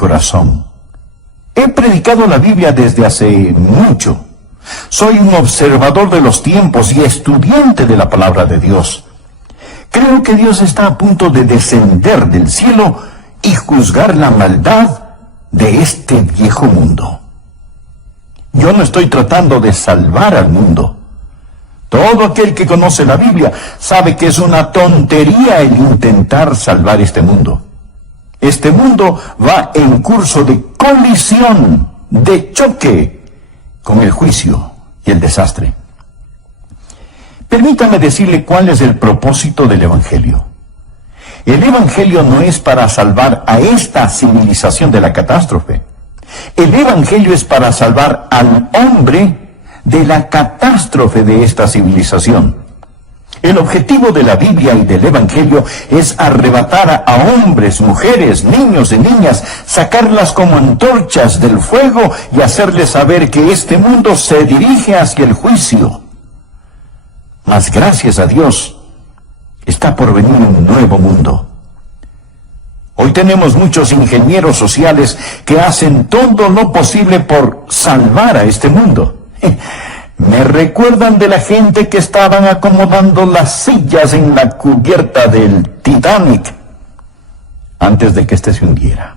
corazón. He predicado la Biblia desde hace mucho. Soy un observador de los tiempos y estudiante de la palabra de Dios. Creo que Dios está a punto de descender del cielo y juzgar la maldad de este viejo mundo. Yo no estoy tratando de salvar al mundo. Todo aquel que conoce la Biblia sabe que es una tontería el intentar salvar este mundo. Este mundo va en curso de colisión, de choque con el juicio y el desastre. Permítame decirle cuál es el propósito del Evangelio. El Evangelio no es para salvar a esta civilización de la catástrofe. El Evangelio es para salvar al hombre de la catástrofe de esta civilización. El objetivo de la Biblia y del Evangelio es arrebatar a hombres, mujeres, niños y niñas, sacarlas como antorchas del fuego y hacerles saber que este mundo se dirige hacia el juicio. Mas gracias a Dios, está por venir un nuevo mundo. Hoy tenemos muchos ingenieros sociales que hacen todo lo posible por salvar a este mundo. Me recuerdan de la gente que estaban acomodando las sillas en la cubierta del Titanic antes de que éste se hundiera.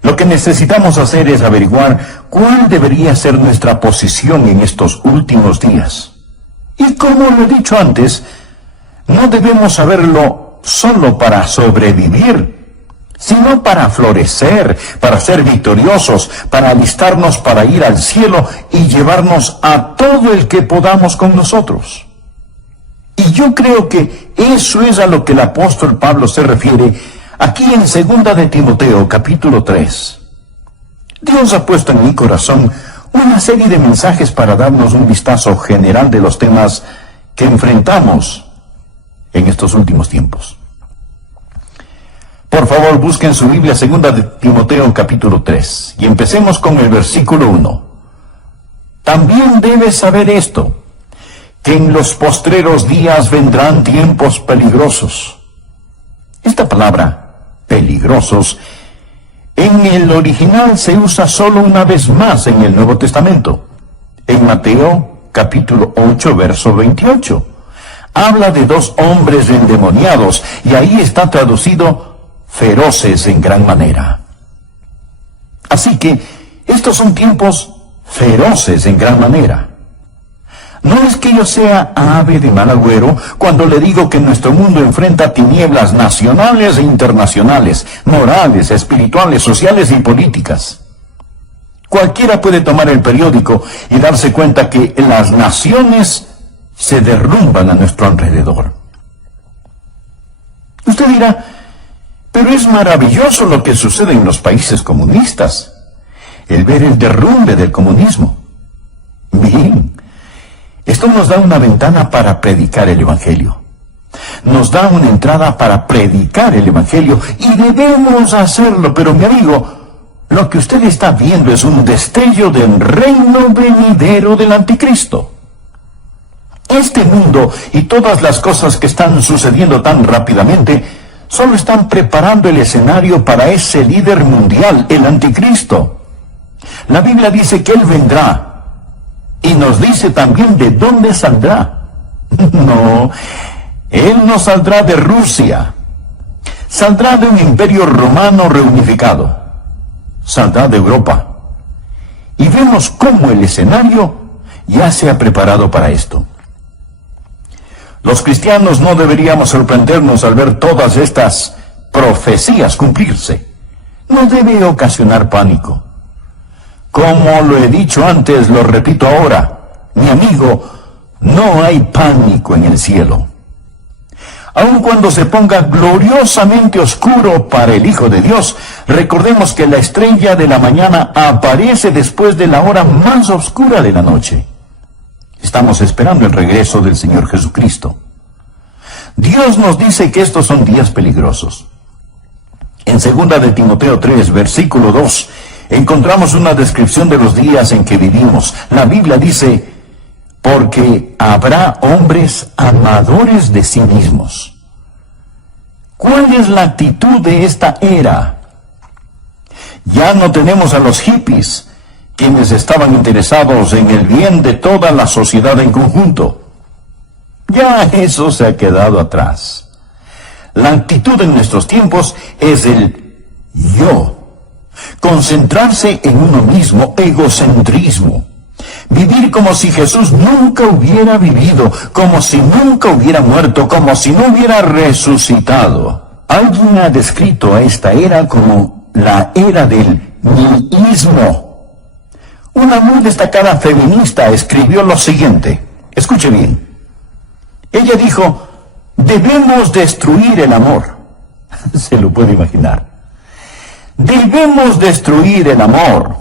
Lo que necesitamos hacer es averiguar cuál debería ser nuestra posición en estos últimos días. Y como lo he dicho antes, no debemos saberlo solo para sobrevivir, sino para florecer, para ser victoriosos, para alistarnos para ir al cielo y llevarnos a todo el que podamos con nosotros. Y yo creo que eso es a lo que el apóstol Pablo se refiere aquí en 2 de Timoteo, capítulo 3. Dios ha puesto en mi corazón una serie de mensajes para darnos un vistazo general de los temas que enfrentamos en estos últimos tiempos. Por favor, busquen su Biblia, 2 de Timoteo, capítulo 3, y empecemos con el versículo 1. También debes saber esto, que en los postreros días vendrán tiempos peligrosos. Esta palabra, peligrosos, en el original se usa solo una vez más en el Nuevo Testamento. En Mateo, capítulo 8, verso 28. Habla de dos hombres endemoniados, y ahí está traducido feroces en gran manera. Así que estos son tiempos feroces en gran manera. No es que yo sea ave de mal agüero cuando le digo que nuestro mundo enfrenta tinieblas nacionales e internacionales, morales, espirituales, sociales y políticas. Cualquiera puede tomar el periódico y darse cuenta que las naciones se derrumban a nuestro alrededor. Usted dirá, pero es maravilloso lo que sucede en los países comunistas, el ver el derrumbe del comunismo. Bien, esto nos da una ventana para predicar el Evangelio. Nos da una entrada para predicar el Evangelio y debemos hacerlo, pero mi amigo, lo que usted está viendo es un destello del reino venidero del anticristo. Este mundo y todas las cosas que están sucediendo tan rápidamente solo están preparando el escenario para ese líder mundial, el anticristo. La Biblia dice que él vendrá y nos dice también de dónde saldrá. No, él no saldrá de Rusia, saldrá de un imperio romano reunificado, saldrá de Europa. Y vemos cómo el escenario ya se ha preparado para esto. Los cristianos no deberíamos sorprendernos al ver todas estas profecías cumplirse. No debe ocasionar pánico. Como lo he dicho antes, lo repito ahora, mi amigo, no hay pánico en el cielo. Aun cuando se ponga gloriosamente oscuro para el Hijo de Dios, recordemos que la estrella de la mañana aparece después de la hora más oscura de la noche. Estamos esperando el regreso del Señor Jesucristo. Dios nos dice que estos son días peligrosos. En 2 de Timoteo 3, versículo 2, encontramos una descripción de los días en que vivimos. La Biblia dice, porque habrá hombres amadores de sí mismos. ¿Cuál es la actitud de esta era? Ya no tenemos a los hippies, quienes estaban interesados en el bien de toda la sociedad en conjunto. Ya eso se ha quedado atrás. La actitud en nuestros tiempos es el yo. Concentrarse en uno mismo, egocentrismo. Vivir como si Jesús nunca hubiera vivido, como si nunca hubiera muerto, como si no hubiera resucitado. Alguien ha descrito a esta era como la era del nihilismo. Una muy destacada feminista escribió lo siguiente. Escuche bien. Ella dijo, debemos destruir el amor. Se lo puede imaginar. Debemos destruir el amor.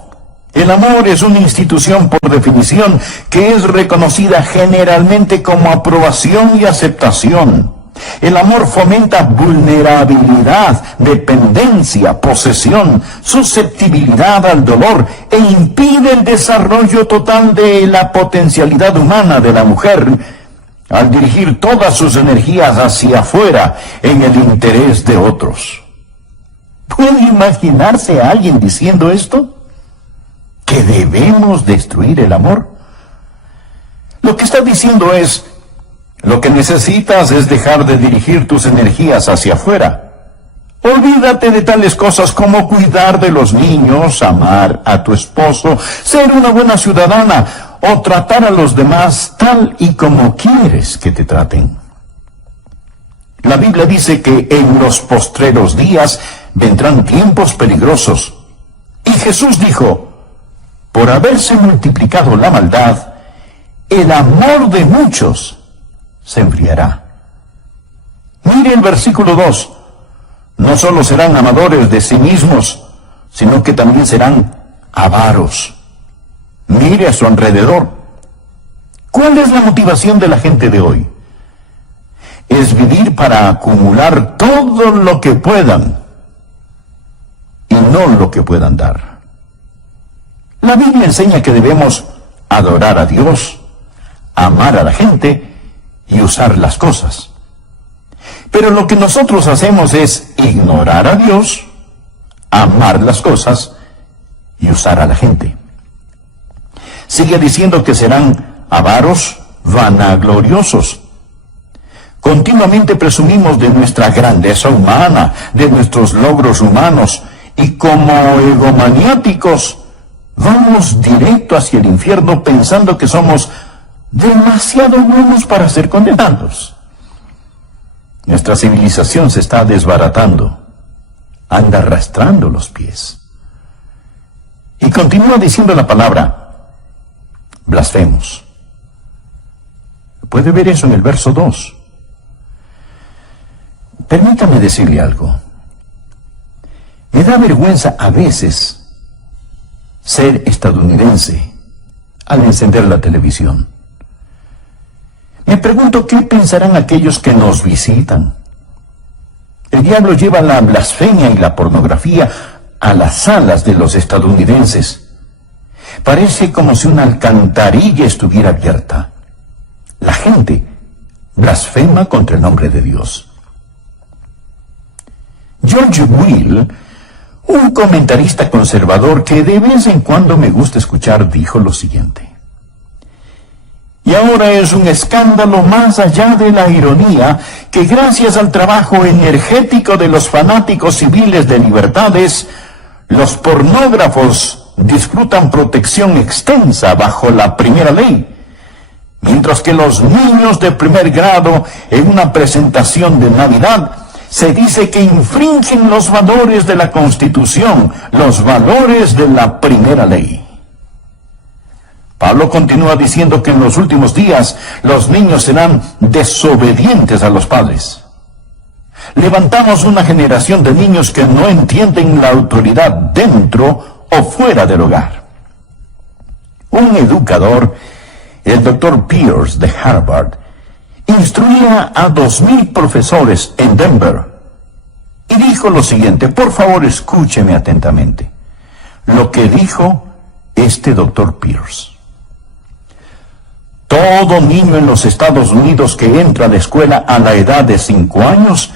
El amor es una institución por definición que es reconocida generalmente como aprobación y aceptación. El amor fomenta vulnerabilidad, dependencia, posesión, susceptibilidad al dolor e impide el desarrollo total de la potencialidad humana de la mujer al dirigir todas sus energías hacia afuera en el interés de otros. ¿Puede imaginarse a alguien diciendo esto? ¿Que debemos destruir el amor? Lo que está diciendo es, lo que necesitas es dejar de dirigir tus energías hacia afuera. Olvídate de tales cosas como cuidar de los niños, amar a tu esposo, ser una buena ciudadana o tratar a los demás tal y como quieres que te traten. La Biblia dice que en los postreros días vendrán tiempos peligrosos. Y Jesús dijo, por haberse multiplicado la maldad, el amor de muchos se enfriará. Mire el versículo 2. No solo serán amadores de sí mismos, sino que también serán avaros. Mire a su alrededor. ¿Cuál es la motivación de la gente de hoy? Es vivir para acumular todo lo que puedan y no lo que puedan dar. La Biblia enseña que debemos adorar a Dios, amar a la gente y usar las cosas. Pero lo que nosotros hacemos es ignorar a Dios, amar las cosas y usar a la gente. Sigue diciendo que serán avaros, vanagloriosos. Continuamente presumimos de nuestra grandeza humana, de nuestros logros humanos, y como egomaniáticos, vamos directo hacia el infierno pensando que somos demasiado buenos para ser condenados. Nuestra civilización se está desbaratando, anda arrastrando los pies. Y continúa diciendo la palabra, blasfemos. Puede ver eso en el verso 2. Permítame decirle algo. Me da vergüenza a veces ser estadounidense al encender la televisión. Me pregunto qué pensarán aquellos que nos visitan. El diablo lleva la blasfemia y la pornografía a las salas de los estadounidenses. Parece como si una alcantarilla estuviera abierta. La gente blasfema contra el nombre de Dios. George Will, un comentarista conservador que de vez en cuando me gusta escuchar, dijo lo siguiente. Y ahora es un escándalo más allá de la ironía que gracias al trabajo energético de los fanáticos civiles de libertades, los pornógrafos disfrutan protección extensa bajo la primera ley, mientras que los niños de primer grado en una presentación de Navidad se dice que infringen los valores de la Constitución, los valores de la primera ley. Pablo continúa diciendo que en los últimos días los niños serán desobedientes a los padres. Levantamos una generación de niños que no entienden la autoridad dentro o fuera del hogar. Un educador, el Dr. Pierce de Harvard, instruía a 2,000 profesores en Denver y dijo lo siguiente, por favor escúcheme atentamente, lo que dijo este Dr. Pierce. Todo niño en los Estados Unidos que entra a la escuela a la edad de 5 años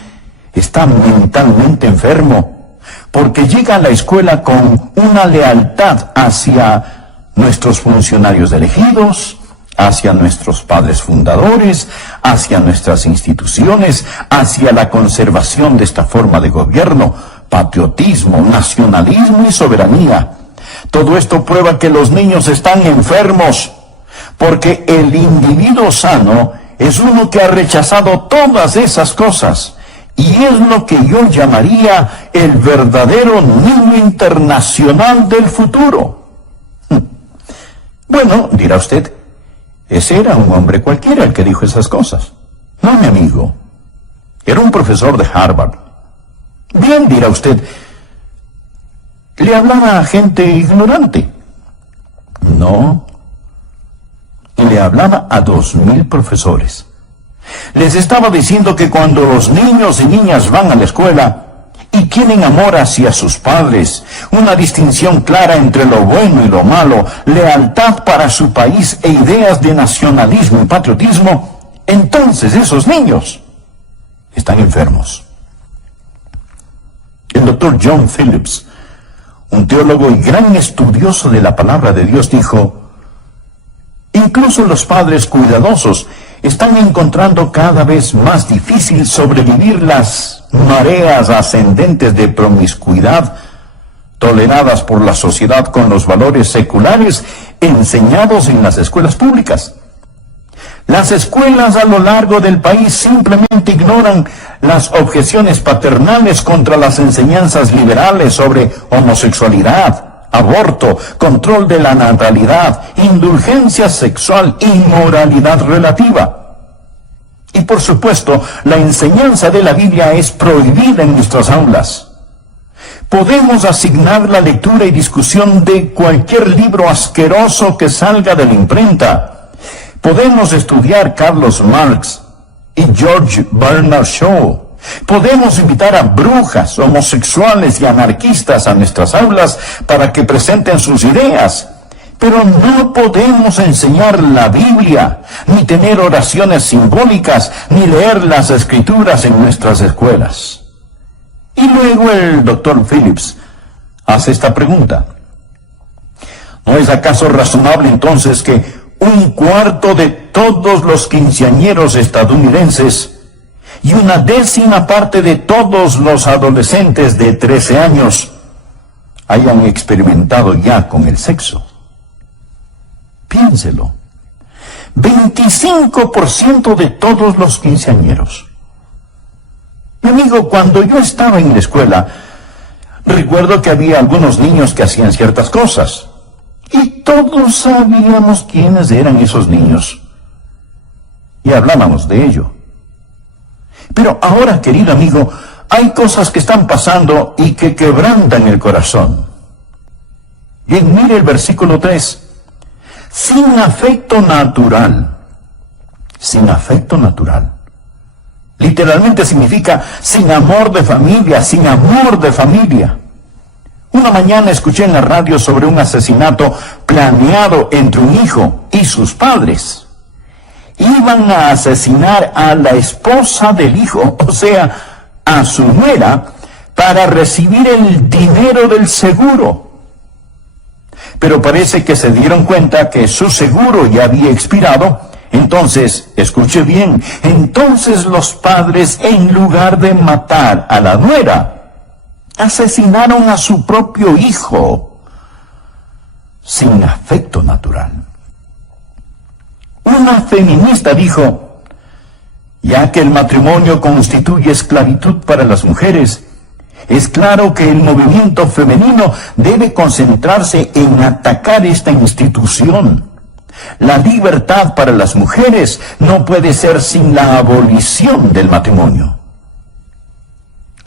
está mentalmente enfermo, porque llega a la escuela con una lealtad hacia nuestros funcionarios elegidos, hacia nuestros padres fundadores, hacia nuestras instituciones, hacia la conservación de esta forma de gobierno, patriotismo, nacionalismo y soberanía. Todo esto prueba que los niños están enfermos, porque el individuo sano es uno que ha rechazado todas esas cosas, y es lo que yo llamaría el verdadero niño internacional del futuro. Bueno, dirá usted, ese era un hombre cualquiera el que dijo esas cosas. No, mi amigo, era un profesor de Harvard. Bien, dirá usted, le hablaba a gente ignorante. No, le hablaba a 2000 profesores. Les estaba diciendo que cuando los niños y niñas van a la escuela y tienen amor hacia sus padres, una distinción clara entre lo bueno y lo malo, lealtad para su país e ideas de nacionalismo y patriotismo, entonces esos niños están enfermos. El doctor John Phillips, un teólogo y gran estudioso de la palabra de Dios, dijo: incluso los padres cuidadosos están encontrando cada vez más difícil sobrevivir las mareas ascendentes de promiscuidad toleradas por la sociedad con los valores seculares enseñados en las escuelas públicas. Las escuelas a lo largo del país simplemente ignoran las objeciones paternales contra las enseñanzas liberales sobre homosexualidad, aborto, control de la natalidad, indulgencia sexual y moralidad relativa. Y por supuesto, la enseñanza de la Biblia es prohibida en nuestras aulas. Podemos asignar la lectura y discusión de cualquier libro asqueroso que salga de la imprenta. Podemos estudiar Carlos Marx y George Bernard Shaw. Podemos invitar a brujas, homosexuales y anarquistas a nuestras aulas para que presenten sus ideas. Pero no podemos enseñar la Biblia, ni tener oraciones simbólicas, ni leer las Escrituras en nuestras escuelas. Y luego el doctor Phillips hace esta pregunta: ¿no es acaso razonable entonces que un cuarto de todos los quinceañeros estadounidenses y una décima parte de todos los adolescentes de 13 años hayan experimentado ya con el sexo? Piénselo. 25% de todos los quinceañeros. Mi amigo, cuando yo estaba en la escuela, recuerdo que había algunos niños que hacían ciertas cosas. Y todos sabíamos quiénes eran esos niños. Y hablábamos de ello. Pero ahora, querido amigo, hay cosas que están pasando y que quebrantan el corazón. Bien, mire el versículo 3. Sin afecto natural. Sin afecto natural. Literalmente significa sin amor de familia, sin amor de familia. Una mañana escuché en la radio sobre un asesinato planeado entre un hijo y sus padres. Iban a asesinar a la esposa del hijo, o sea, a su nuera, para recibir el dinero del seguro. Pero parece que se dieron cuenta que su seguro ya había expirado. Entonces, escuche bien, entonces los padres, en lugar de matar a la nuera, asesinaron a su propio hijo, sin afecto natural. Una feminista dijo: ya que el matrimonio constituye esclavitud para las mujeres, es claro que el movimiento femenino debe concentrarse en atacar esta institución. La libertad para las mujeres no puede ser sin la abolición del matrimonio.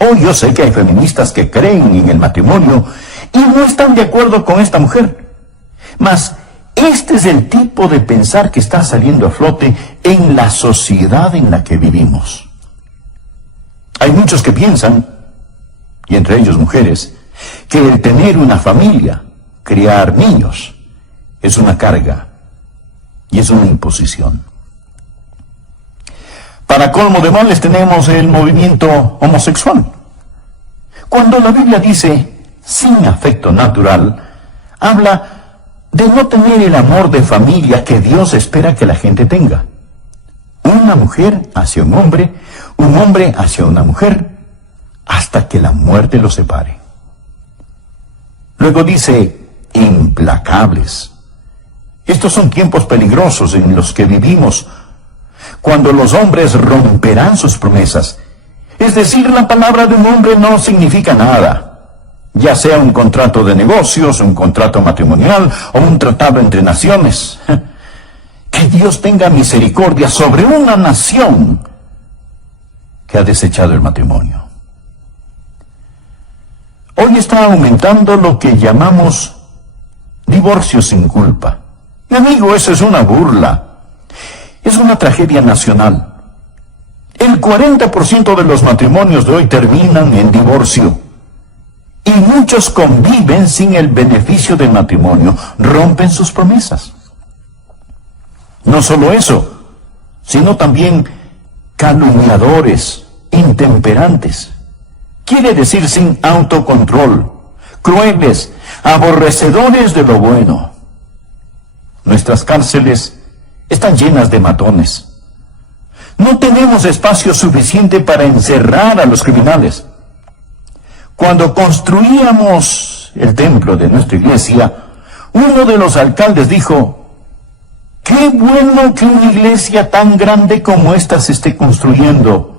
Oh, yo sé que hay feministas que creen en el matrimonio y no están de acuerdo con esta mujer. Mas este es el tipo de pensar que está saliendo a flote en la sociedad en la que vivimos. Hay muchos que piensan, y entre ellos mujeres, que el tener una familia, criar niños, es una carga y es una imposición. Para colmo de males tenemos el movimiento homosexual, Cuando la Biblia dice sin afecto natural, habla de no tener el amor de familia que Dios espera que la gente tenga. Una mujer hacia un hombre hacia una mujer, hasta que la muerte los separe. Luego dice, implacables. Estos son tiempos peligrosos en los que vivimos, cuando los hombres romperán sus promesas. Es decir, la palabra de un hombre no significa nada, ya sea un contrato de negocios, un contrato matrimonial o un tratado entre naciones. Que Dios tenga misericordia sobre una nación que ha desechado el matrimonio. Hoy está aumentando lo que llamamos divorcio sin culpa. Mi amigo, eso es una burla. Es una tragedia nacional. El 40% de los matrimonios de hoy terminan en divorcio. Y muchos conviven sin el beneficio del matrimonio, rompen sus promesas. No solo eso, sino también calumniadores, intemperantes. Quiere decir sin autocontrol, crueles, aborrecedores de lo bueno. Nuestras cárceles están llenas de matones. No tenemos espacio suficiente para encerrar a los criminales. Cuando construíamos el templo de nuestra iglesia, uno de los alcaldes dijo, qué bueno que una iglesia tan grande como esta se esté construyendo.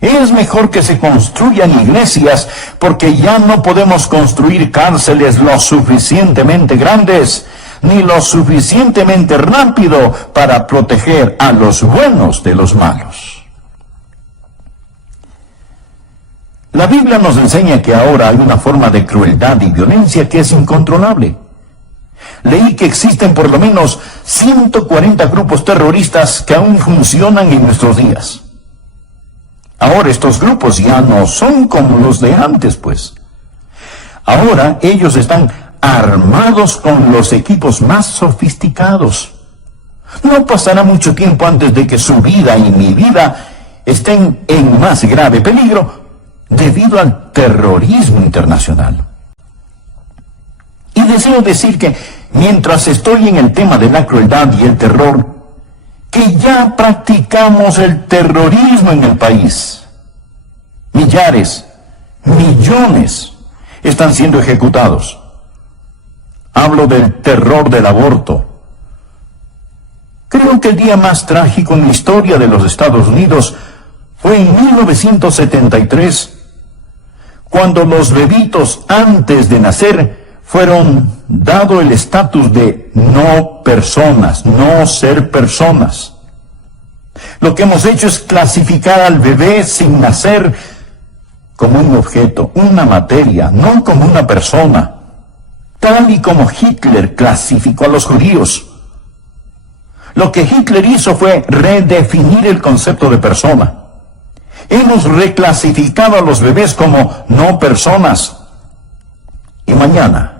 Es mejor que se construyan iglesias, porque ya no podemos construir cárceles lo suficientemente grandes, ni lo suficientemente rápido para proteger a los buenos de los malos. La Biblia nos enseña que ahora hay una forma de crueldad y violencia que es incontrolable. Leí que existen por lo menos 140 grupos terroristas que aún funcionan en nuestros días. Ahora estos grupos ya no son como los de antes, pues. Ahora ellos están armados con los equipos más sofisticados. No pasará mucho tiempo antes de que su vida y mi vida estén en más grave peligro debido al terrorismo internacional. Y deseo decir que mientras estoy en el tema de la crueldad y el terror, que ya practicamos el terrorismo en el país. Millares, millones están siendo ejecutados. Hablo del terror del aborto. Creo que el día más trágico en la historia de los Estados Unidos fue en 1973, cuando los bebitos antes de nacer fueron dado el estatus de no personas, no ser personas. Lo que hemos hecho es clasificar al bebé sin nacer como un objeto, una materia, no como una persona, tal y como Hitler clasificó a los judíos. Lo que Hitler hizo fue redefinir el concepto de persona. Hemos reclasificado a los bebés como no personas. Y mañana,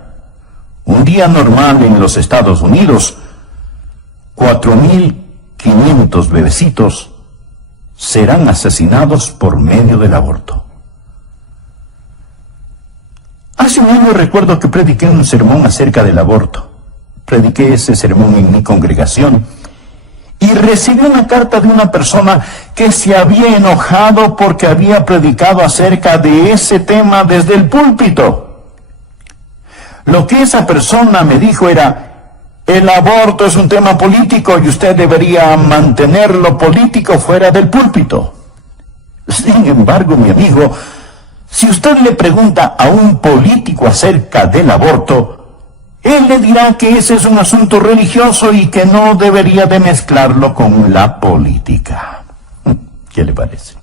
un día normal en los Estados Unidos, 4.500 bebecitos serán asesinados por medio del aborto. Hace un año recuerdo que prediqué un sermón acerca del aborto. Prediqué ese sermón en mi congregación y recibí una carta de una persona que se había enojado porque había predicado acerca de ese tema desde el púlpito. Lo que esa persona me dijo era, el aborto es un tema político y usted debería mantener lo político fuera del púlpito. Sin embargo, mi amigo, si usted le pregunta a un político acerca del aborto, él le dirá que ese es un asunto religioso y que no debería de mezclarlo con la política. ¿Qué le parece?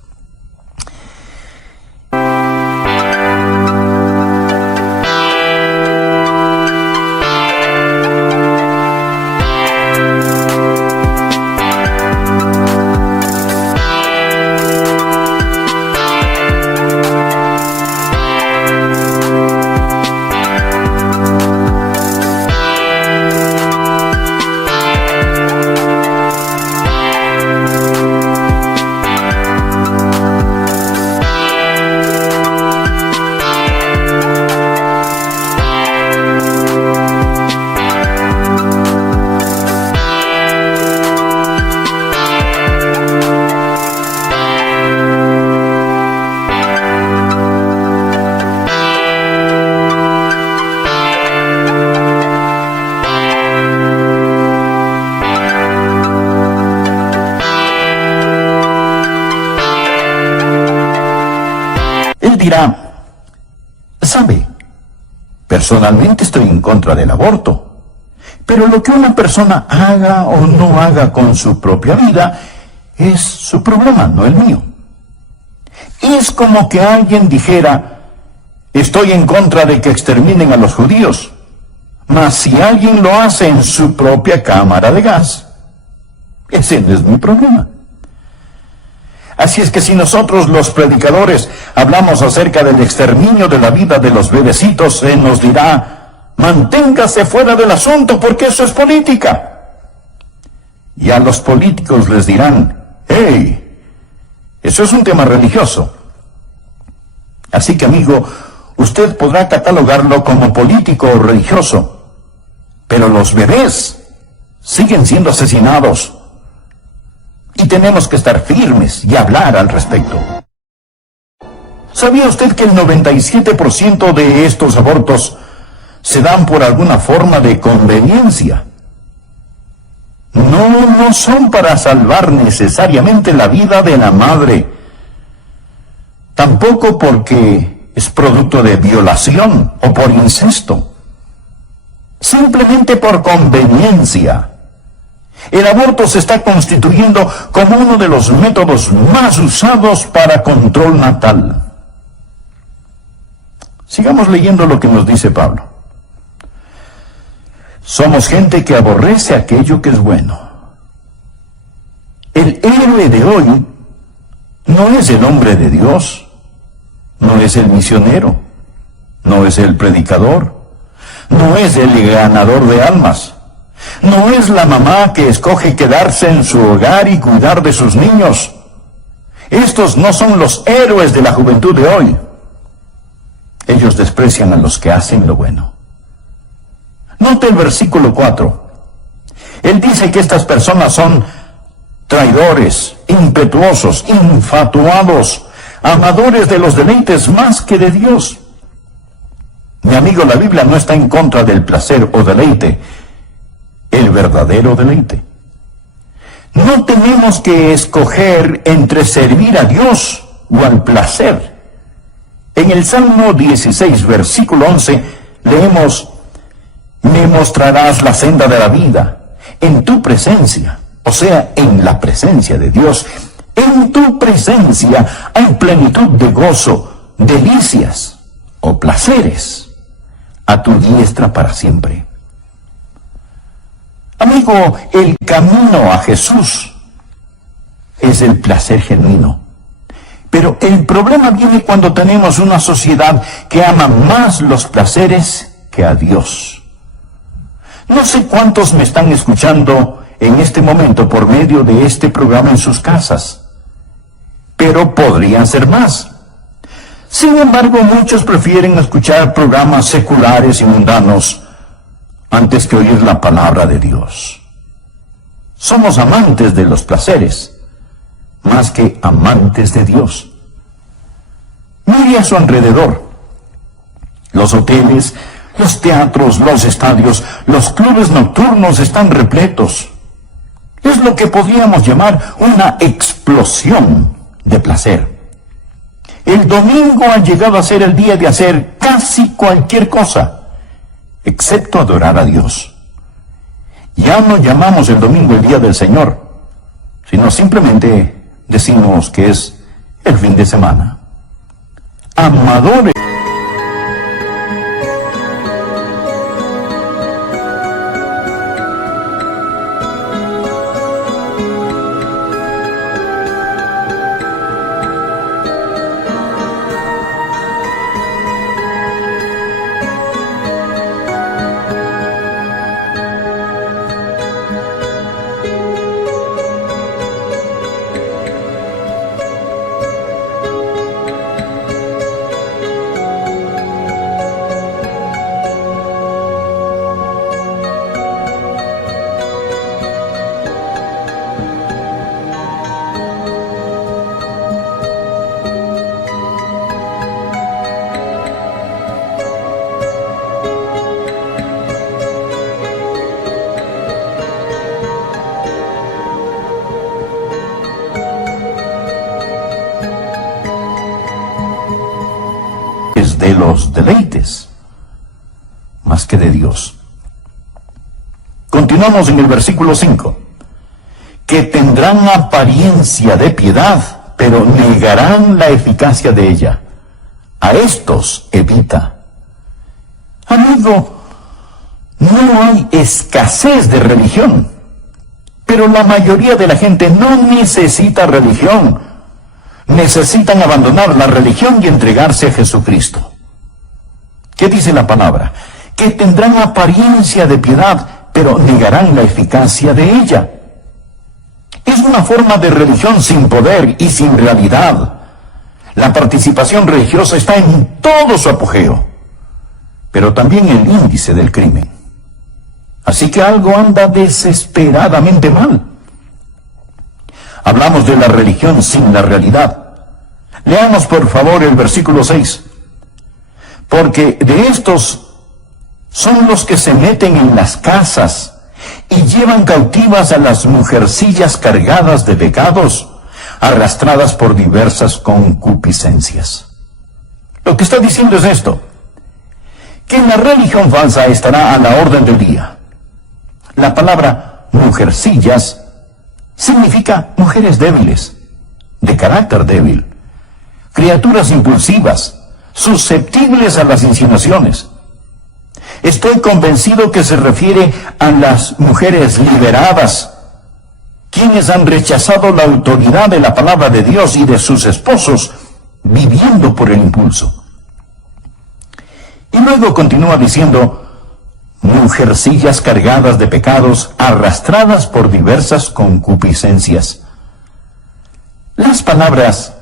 dirá, ¿sabe? Personalmente estoy en contra del aborto, pero lo que una persona haga o no haga con su propia vida es su problema, no el mío. Es como que alguien dijera, estoy en contra de que exterminen a los judíos, mas si alguien lo hace en su propia cámara de gas, ese no es mi problema. Así es que si nosotros los predicadores hablamos acerca del exterminio de la vida de los bebecitos, se nos dirá, manténgase fuera del asunto porque eso es política. Y a los políticos les dirán, hey, eso es un tema religioso. Así que, amigo, usted podrá catalogarlo como político o religioso, pero los bebés siguen siendo asesinados. Y tenemos que estar firmes y hablar al respecto. ¿Sabía usted que el 97% de estos abortos se dan por alguna forma de conveniencia? No son para salvar necesariamente la vida de la madre. Tampoco porque es producto de violación o por incesto. Simplemente por conveniencia. El aborto se está constituyendo como uno de los métodos más usados para control natal. Sigamos leyendo lo que nos dice Pablo. Somos gente que aborrece aquello que es bueno. El héroe de hoy no es el hombre de Dios, no es el misionero, no es el predicador, no es el ganador de almas. No es la mamá que escoge quedarse en su hogar y cuidar de sus niños. Estos no son los héroes de la juventud de hoy. Ellos desprecian a los que hacen lo bueno. Note el versículo 4. Él dice que estas personas son traidores, impetuosos, infatuados, amadores de los deleites más que de Dios. Mi amigo, la Biblia no está en contra del placer o deleite, el verdadero deleite. No tenemos que escoger entre servir a Dios o al placer. En el Salmo 16, versículo 11, leemos, me mostrarás la senda de la vida, en tu presencia, o sea, en la presencia de Dios. En tu presencia hay plenitud de gozo, delicias o placeres, a tu diestra para siempre. Amigo, el camino a Jesús es el placer genuino. Pero el problema viene cuando tenemos una sociedad que ama más los placeres que a Dios. No sé cuántos me están escuchando en este momento por medio de este programa en sus casas, pero podrían ser más. Sin embargo, muchos prefieren escuchar programas seculares y mundanos antes que oír la palabra de Dios. Somos amantes de los placeres, más que amantes de Dios. Mire a su alrededor. Los hoteles, los teatros, los estadios, los clubes nocturnos están repletos. Es lo que podríamos llamar una explosión de placer. El domingo ha llegado a ser el día de hacer casi cualquier cosa, excepto adorar a Dios. Ya no llamamos el domingo el día del Señor, sino simplemente decimos que es el fin de semana. Amadores. los deleites más que de Dios. Continuamos en el versículo 5. Que tendrán apariencia de piedad, pero negarán la eficacia de ella. A estos evita. Amigo, no hay escasez de religión, pero la mayoría de la gente no necesita religión. Necesitan abandonar la religión y entregarse a Jesucristo. ¿Qué dice la palabra? Que tendrán apariencia de piedad, pero negarán la eficacia de ella. Es una forma de religión sin poder y sin realidad. La participación religiosa está en todo su apogeo, pero también el índice del crimen. Así que algo anda desesperadamente mal. Hablamos de la religión sin la realidad. Leamos por favor el versículo 6. Porque de estos son los que se meten en las casas y llevan cautivas a las mujercillas cargadas de pecados, arrastradas por diversas concupiscencias. Lo que está diciendo es esto: que la religión falsa estará a la orden del día. La palabra mujercillas significa mujeres débiles, de carácter débil, criaturas impulsivas, susceptibles a las insinuaciones. Estoy convencido que se refiere a las mujeres liberadas, quienes han rechazado la autoridad de la palabra de Dios y de sus esposos, viviendo por el impulso. Y luego continúa diciendo, mujercillas cargadas de pecados, arrastradas por diversas concupiscencias. Las palabras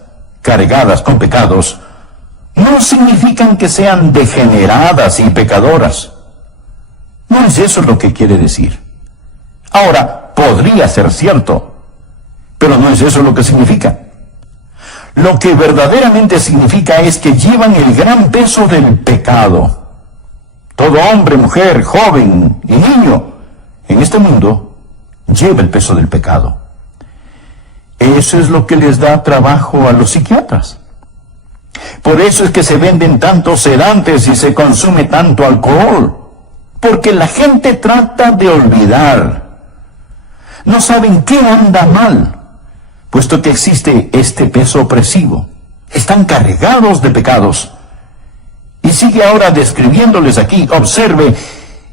cargadas con pecados no significan que sean degeneradas y pecadoras. No es eso lo que quiere decir. Ahora, podría ser cierto, pero no es eso lo que significa. Lo que verdaderamente significa es que llevan el gran peso del pecado. Todo hombre, mujer, joven y niño en este mundo lleva el peso del pecado. Eso es lo que les da trabajo a los psiquiatras. Por eso es que se venden tantos sedantes y se consume tanto alcohol. Porque la gente trata de olvidar. No saben qué anda mal, puesto que existe este peso opresivo. Están cargados de pecados. Y sigue ahora describiéndoles aquí. Observe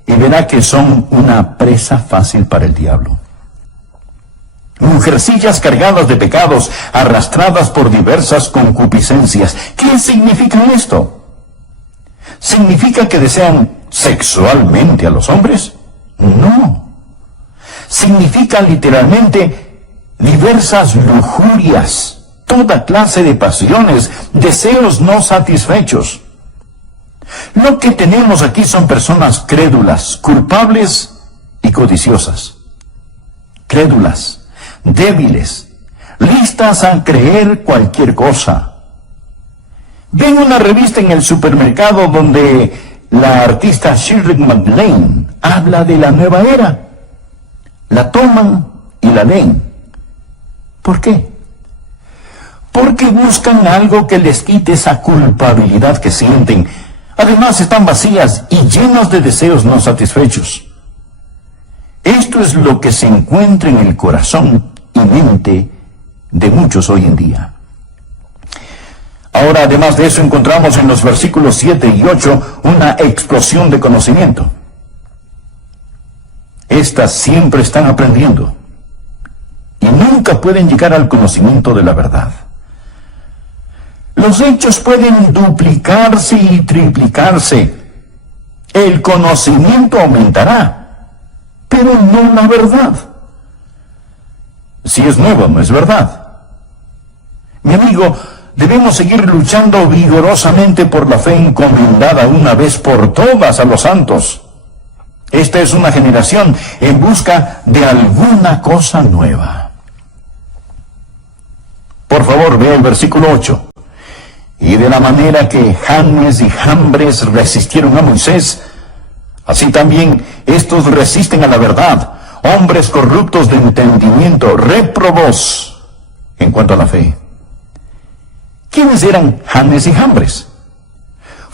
y verá que son una presa fácil para el diablo. Mujercillas cargadas de pecados, arrastradas por diversas concupiscencias. ¿Qué significa esto? ¿Significa que desean sexualmente a los hombres? No. Significa literalmente diversas lujurias, toda clase de pasiones, deseos no satisfechos. Lo que tenemos aquí son personas crédulas, culpables y codiciosas. Crédulas, débiles, listas a creer cualquier cosa. Ven una revista en el supermercado donde la artista Shirley MacLaine habla de la nueva era. La toman y la leen. ¿Por qué? Porque buscan algo que les quite esa culpabilidad que sienten. Además están vacías y llenas de deseos no satisfechos. Esto es lo que se encuentra en el corazón y mente de muchos hoy en día. Ahora, además de eso, encontramos en los versículos 7 y 8 una explosión de conocimiento. Estas siempre están aprendiendo y nunca pueden llegar al conocimiento de la verdad. Los hechos pueden duplicarse y triplicarse. El conocimiento aumentará, pero no la verdad. Si es nuevo, no es verdad. Mi amigo, debemos seguir luchando vigorosamente por la fe encomendada una vez por todas a los santos. Esta es una generación en busca de alguna cosa nueva. Por favor, vea el versículo 8. Y de la manera que Janes y Jambres resistieron a Moisés, así también estos resisten a la verdad, hombres corruptos de entendimiento, réprobos en cuanto a la fe. ¿Quiénes eran Janes y Jambres?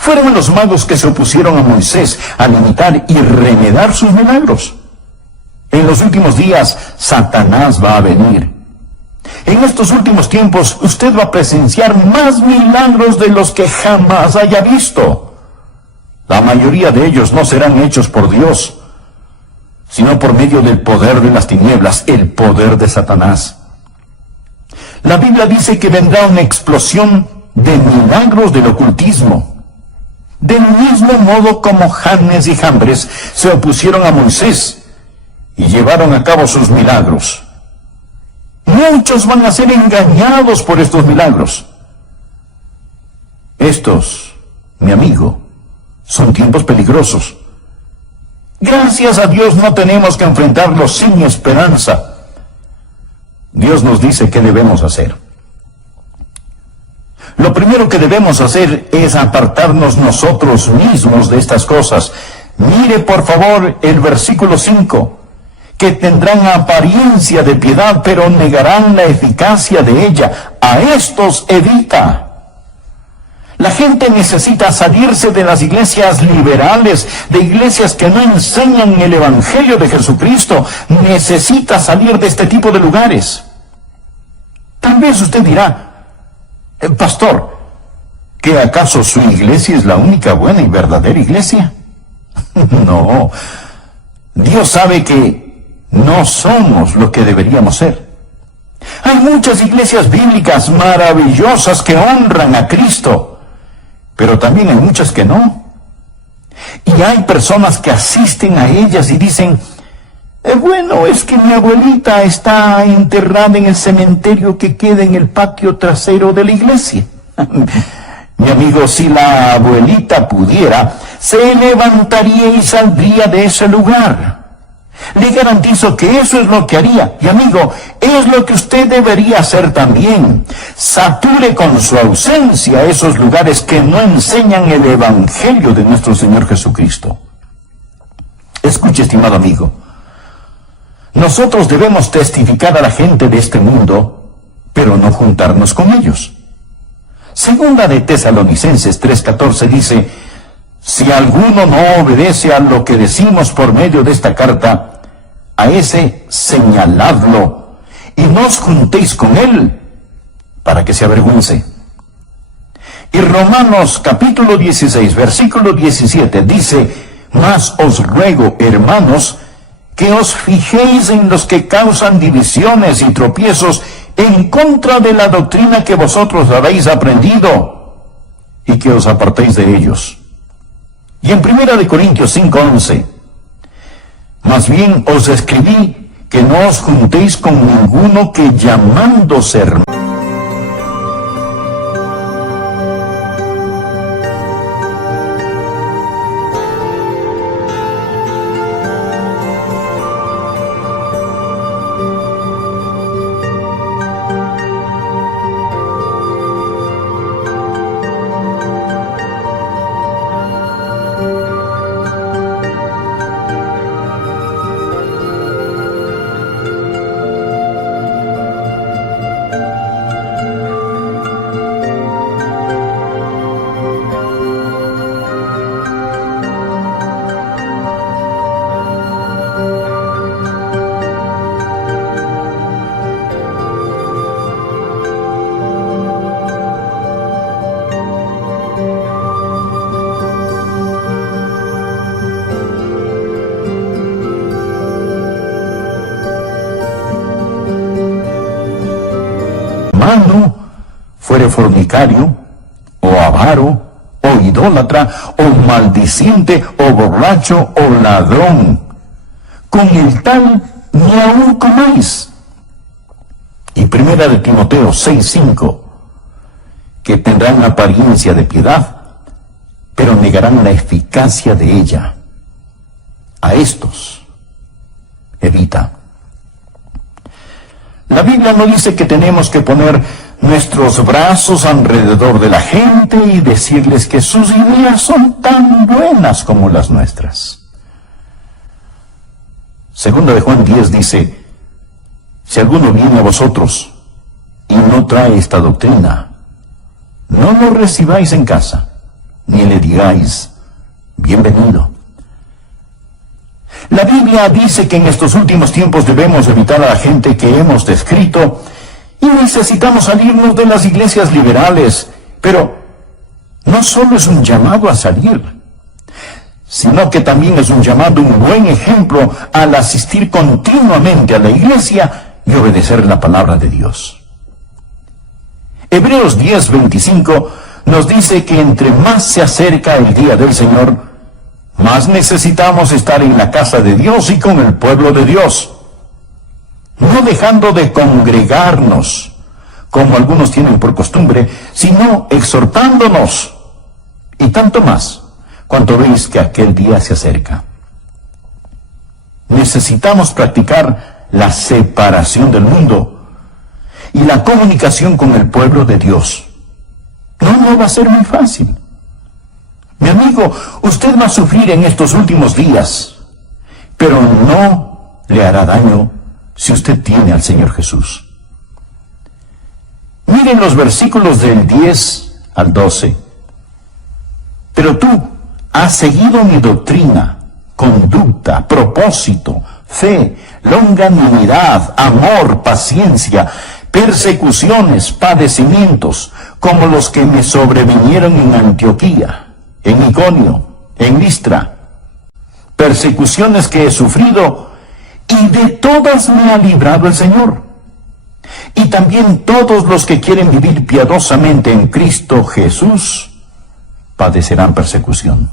Fueron los magos que se opusieron a Moisés a limitar y remedar sus milagros. En los últimos días, Satanás va a venir. En estos últimos tiempos, usted va a presenciar más milagros de los que jamás haya visto. La mayoría de ellos no serán hechos por Dios, sino por medio del poder de las tinieblas, el poder de Satanás. La Biblia dice que vendrá una explosión de milagros del ocultismo. Del mismo modo como Janes y Jambres se opusieron a Moisés y llevaron a cabo sus milagros. Muchos van a ser engañados por estos milagros. Estos, mi amigo, son tiempos peligrosos. Gracias a Dios no tenemos que enfrentarlos sin esperanza. Dios nos dice qué debemos hacer. Lo primero que debemos hacer es apartarnos nosotros mismos de estas cosas. Mire por favor el versículo 5. Que tendrán apariencia de piedad, pero negarán la eficacia de ella. A estos evita. La gente necesita salirse de las iglesias liberales, de iglesias que no enseñan el Evangelio de Jesucristo. Necesita salir de este tipo de lugares. Tal vez usted dirá, pastor, ¿que acaso su iglesia es la única buena y verdadera iglesia? No, Dios sabe que no somos lo que deberíamos ser. Hay muchas iglesias bíblicas maravillosas que honran a Cristo, pero también hay muchas que no. Y hay personas que asisten a ellas y dicen, bueno, es que mi abuelita está enterrada en el cementerio que queda en el patio trasero de la iglesia. Mi amigo, si la abuelita pudiera, se levantaría y saldría de ese lugar. Le garantizo que eso es lo que haría. Y amigo, es lo que usted debería hacer también. Sature con su ausencia esos lugares que no enseñan el Evangelio de nuestro Señor Jesucristo. Escuche, estimado amigo. Nosotros debemos testificar a la gente de este mundo, pero no juntarnos con ellos. Segunda de Tesalonicenses 3:14 dice, si alguno no obedece a lo que decimos por medio de esta carta, a ese señaladlo y no os juntéis con él para que se avergüence. Y Romanos capítulo 16, versículo 17 dice, mas os ruego, hermanos, que os fijéis en los que causan divisiones y tropiezos en contra de la doctrina que vosotros habéis aprendido, y que os apartéis de ellos. Y en 1 Corintios 5:11, más bien os escribí que no os juntéis con ninguno que llamándose hermano. Fuere fornicario, o avaro, o idólatra, o maldiciente, o borracho, o ladrón. Con el tal ni aun comáis. Y 1 Timoteo 6:5, que tendrán apariencia de piedad, pero negarán la eficacia de ella. A estos evita. La Biblia no dice que tenemos que poner nuestros brazos alrededor de la gente y decirles que sus ideas son tan buenas como las nuestras. Segunda de Juan 10 dice, si alguno viene a vosotros y no trae esta doctrina, no lo recibáis en casa, ni le digáis, bienvenido. La Biblia dice que en estos últimos tiempos debemos evitar a la gente que hemos descrito y necesitamos salirnos de las iglesias liberales, pero no solo es un llamado a salir, sino que también es un llamado, un buen ejemplo al asistir continuamente a la iglesia y obedecer la palabra de Dios. Hebreos 10:25 nos dice que entre más se acerca el día del Señor, más necesitamos estar en la casa de Dios y con el pueblo de Dios, no dejando de congregarnos, como algunos tienen por costumbre, sino exhortándonos, y tanto más, cuanto veis que aquel día se acerca. Necesitamos practicar la separación del mundo y la comunicación con el pueblo de Dios. No va a ser muy fácil. Mi amigo, usted va a sufrir en estos últimos días, pero no le hará daño si usted tiene al Señor Jesús. Miren los versículos del 10 al 12. Pero tú has seguido mi doctrina, conducta, propósito, fe, longanimidad, amor, paciencia, persecuciones, padecimientos, como los que me sobrevinieron en Antioquía, en Iconio, en Listra, persecuciones que he sufrido, y de todas me ha librado el Señor. Y también todos los que quieren vivir piadosamente en Cristo Jesús padecerán persecución.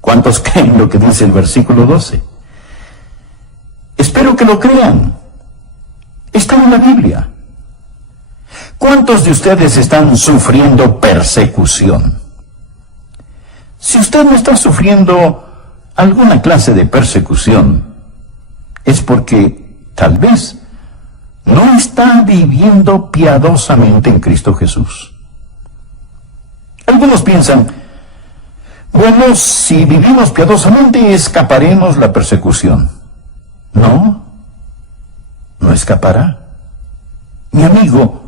¿Cuántos creen lo que dice el versículo 12? Espero que lo crean. Está en la Biblia. ¿Cuántos de ustedes están sufriendo persecución? Si usted no está sufriendo alguna clase de persecución, es porque tal vez no está viviendo piadosamente en Cristo Jesús. Algunos piensan, bueno, si vivimos piadosamente escaparemos la persecución. No escapará. Mi amigo,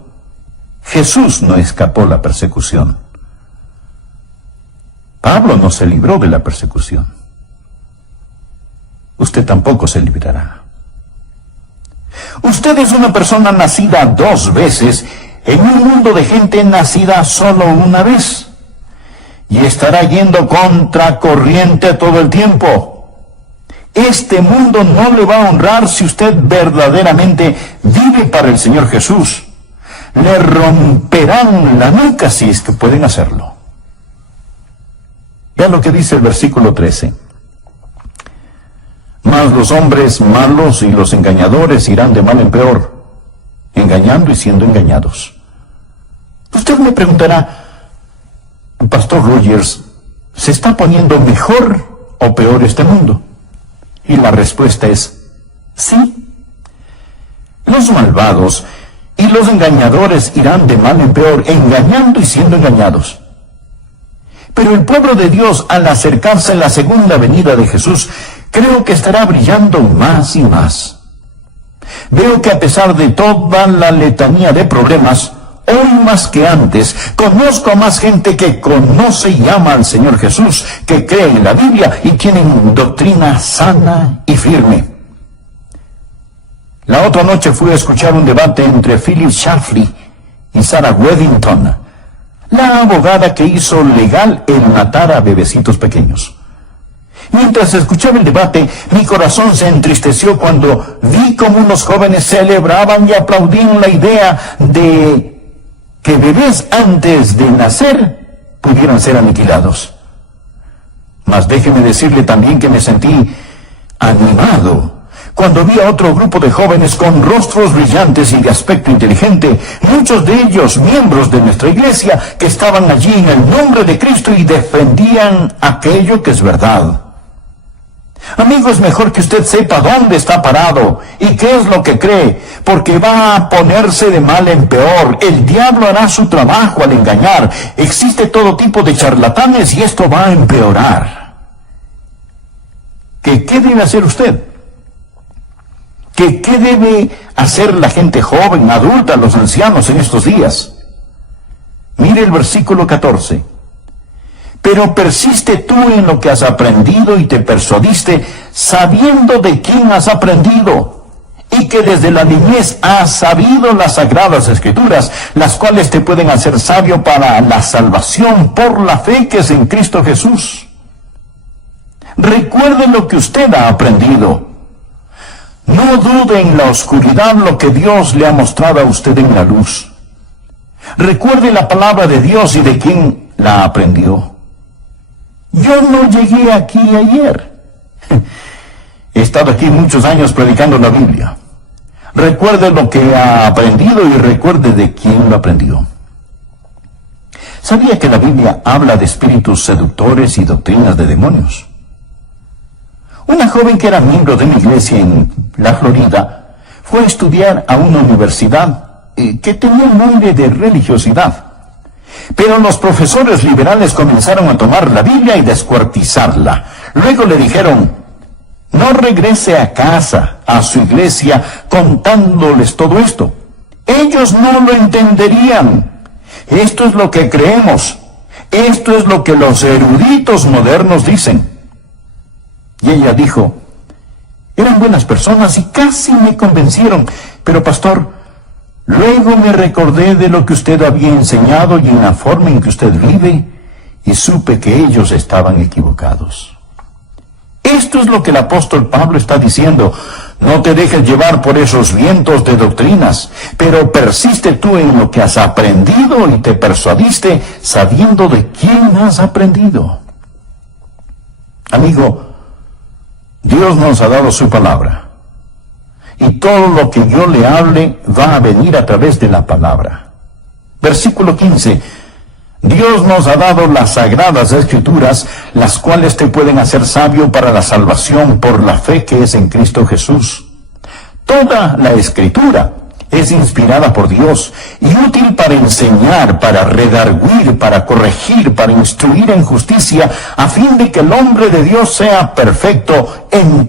Jesús no escapó la persecución. Pablo no se libró de la persecución. Usted tampoco se librará. Usted es una persona nacida 2 veces en un mundo de gente nacida solo una vez. Y estará yendo contra corriente todo el tiempo. Este mundo no le va a honrar si usted verdaderamente vive para el Señor Jesús. Le romperán la nuca si es que pueden hacerlo. Vean lo que dice el versículo 13. Mas los hombres malos y los engañadores irán de mal en peor, engañando y siendo engañados. Usted me preguntará, Pastor Rogers, ¿se está poniendo mejor o peor este mundo? Y la respuesta es sí. Los malvados y los engañadores irán de mal en peor, engañando y siendo engañados. Pero el pueblo de Dios, al acercarse a la segunda venida de Jesús, creo que estará brillando más y más. Veo que a pesar de toda la letanía de problemas, hoy más que antes, conozco a más gente que conoce y ama al Señor Jesús, que cree en la Biblia y tienen doctrina sana y firme. La otra noche fui a escuchar un debate entre Phyllis Schlafly y Sarah Weddington, la abogada que hizo legal el matar a bebecitos pequeños. Mientras escuchaba el debate, mi corazón se entristeció cuando vi cómo unos jóvenes celebraban y aplaudían la idea de que bebés antes de nacer pudieran ser aniquilados. Mas déjeme decirle también que me sentí animado cuando vi a otro grupo de jóvenes con rostros brillantes y de aspecto inteligente, muchos de ellos miembros de nuestra iglesia, que estaban allí en el nombre de Cristo y defendían aquello que es verdad. Amigo, es mejor que usted sepa dónde está parado y qué es lo que cree, porque va a ponerse de mal en peor. El diablo hará su trabajo al engañar. Existe todo tipo de charlatanes y esto va a empeorar. ¿Qué debe hacer usted? ¿Qué debe hacer la gente joven, adulta, los ancianos en estos días? Mire el versículo 14. Pero persiste tú en lo que has aprendido y te persuadiste, sabiendo de quién has aprendido, y que desde la niñez has sabido las sagradas escrituras, las cuales te pueden hacer sabio para la salvación por la fe que es en Cristo Jesús. Recuerde lo que usted ha aprendido. No dude en la oscuridad lo que Dios le ha mostrado a usted en la luz. Recuerde la palabra de Dios y de quién la aprendió. Yo no llegué aquí ayer. He estado aquí muchos años predicando la Biblia. Recuerde lo que ha aprendido y recuerde de quién lo aprendió. ¿Sabía que la Biblia habla de espíritus seductores y doctrinas de demonios? Una joven que era miembro de una iglesia en la Florida fue a estudiar a una universidad que tenía un aire de religiosidad. Pero los profesores liberales comenzaron a tomar la Biblia y descuartizarla. Luego le dijeron: no regrese a casa, a su iglesia, contándoles todo esto. Ellos no lo entenderían. Esto es lo que creemos. Esto es lo que los eruditos modernos dicen. Y ella dijo: eran buenas personas y casi me convencieron, pero pastor, luego me recordé de lo que usted había enseñado y en la forma en que usted vive, y supe que ellos estaban equivocados. Esto es lo que el apóstol Pablo está diciendo. No te dejes llevar por esos vientos de doctrinas, pero persiste tú en lo que has aprendido y te persuadiste, sabiendo de quién has aprendido. Amigo, Dios nos ha dado su palabra. Y todo lo que yo le hable va a venir a través de la palabra. Versículo 15. Dios nos ha dado las sagradas escrituras, las cuales te pueden hacer sabio para la salvación por la fe que es en Cristo Jesús. Toda la escritura es inspirada por Dios y útil para enseñar, para redarguir, para corregir, para instruir en justicia, a fin de que el hombre de Dios sea perfecto, en